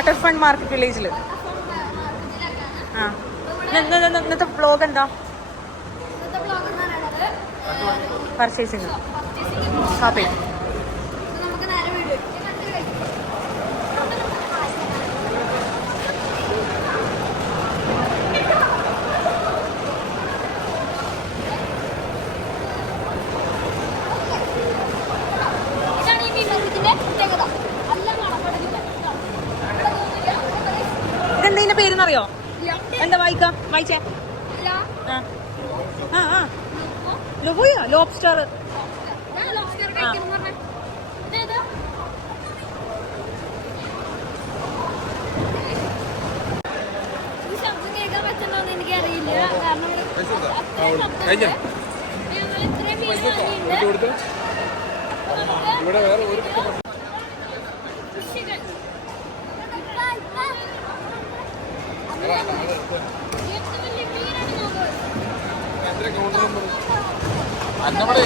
Water front market വില്ലേജിൽ. ആ ഇന്നത്തെ വ്ലോഗ് എന്താ? Purchasing, shopping. ഇതെന്തിന്റെ പേരെന്നറിയോ? എന്താ വായിച്ചേ? ലുബുയാ, ലോബ്സ്റ്റർ. എനിക്കറിയില്ല, കാരണം ഇവിടെ വേറെ ഒരു അന്നവിടെ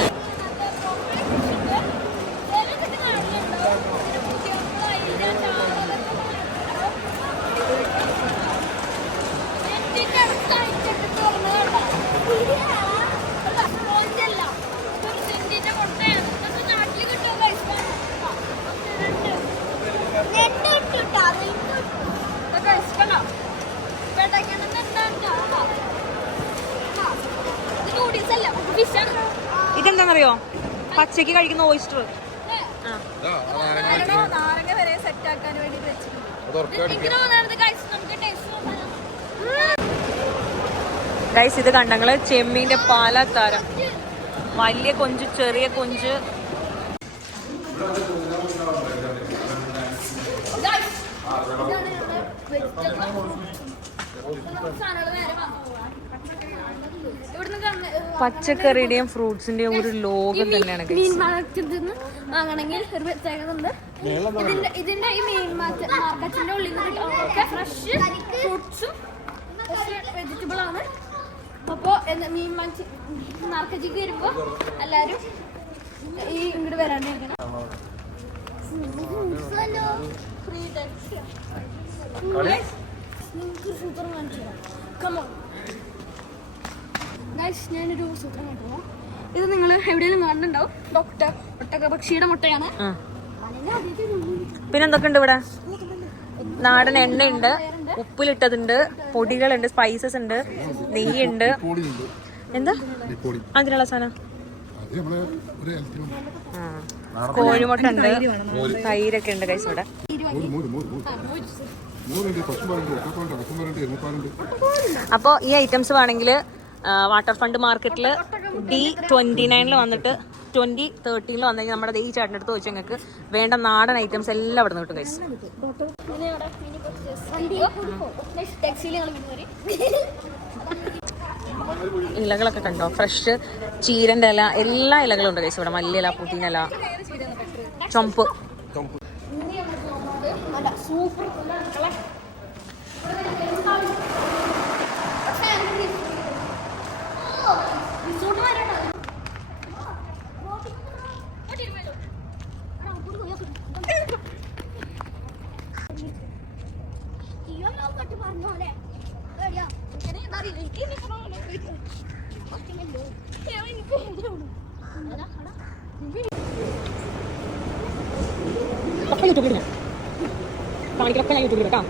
ഇതെന്താന്നറിയോ? പച്ചക്ക് കഴിക്കുന്ന ഓയിസ്റ്റർ. ഗൈസ് ഇത് കണ്ടങ്ങള് ചെമ്മീന്റെ പല തരം, വലിയ കൊഞ്ച്, ചെറിയ കൊഞ്ച്. പച്ചക്കറിയുടെയും ഫ്രൂട്ട്സിന്റെയും ഒരു ലോകം തന്നെയാണ്. മീൻ മാർക്കറ്റിൽ നിന്ന് വാങ്ങണമെങ്കിൽ ഒരു പ്രത്യേകത ഉണ്ട്. ഇതിന്റെ ഈ മീൻ മാർക്കറ്റിന്റെ ഉള്ളിൽ നിന്ന് ഫ്രഷ് ഫ്രൂട്ട്സും വെജിറ്റബിൾ ആണ്. അപ്പോ മീൻ മാർക്കറ്റിലേക്ക് വരുമ്പോ എല്ലാരും ഈ ഇങ്ങോട്ട് വരാണ്ടിരിക്കണം. സൂത്രം കാണിച്ചു. ഞാനൊരു സൂത്രം കണ്ടു. ഇത് നിങ്ങൾ എവിടെയെങ്കിലും കാണുന്നുണ്ടാവും. ഒട്ടകപക്ഷിയുടെ മുട്ടയാണ്. പിന്നെന്തൊക്കെ ഉണ്ട് ഇവിടെ? നാടൻ എണ്ണയുണ്ട്, ഉപ്പിലിട്ടതുണ്ട്, പൊടികളുണ്ട്, സ്പൈസസ് ഉണ്ട്, നെയ്യുണ്ട്. എന്താ അതിനുള്ള സാധനം? കോഴിമുട്ട ഉണ്ട്, തൈരൊക്കെ ഉണ്ട് കൈസ് ഇവിടെ. അപ്പോൾ ഈ ഐറ്റംസ് വേണമെങ്കിൽ വാട്ടർ ഫ്രണ്ട് മാർക്കറ്റിൽ D29 വന്നിട്ട് 2013 വന്നു കഴിഞ്ഞാൽ നമ്മുടെ ഈ ചേട്ടൻ്റെ അടുത്ത് ചോദിച്ചാൽ നിങ്ങൾക്ക് വേണ്ട നാടൻ ഐറ്റംസ് എല്ലാം അവിടെ നിന്ന് കിട്ടും ഗൈസ്. ഇലകളൊക്കെ കണ്ടോ? ഫ്രഷ് ചീരൻ്റെ ഇല, എല്ലാ ഇലകളും ഉണ്ട് ഗൈസ് ഇവിടെ. മല്ലിയില, പുതിനയില, ചുമപ്പ്. യൂട്യൂബിൽ കാണിക്കൊക്കെ ഞാൻ യൂട്യൂബിൽ കേട്ടോ.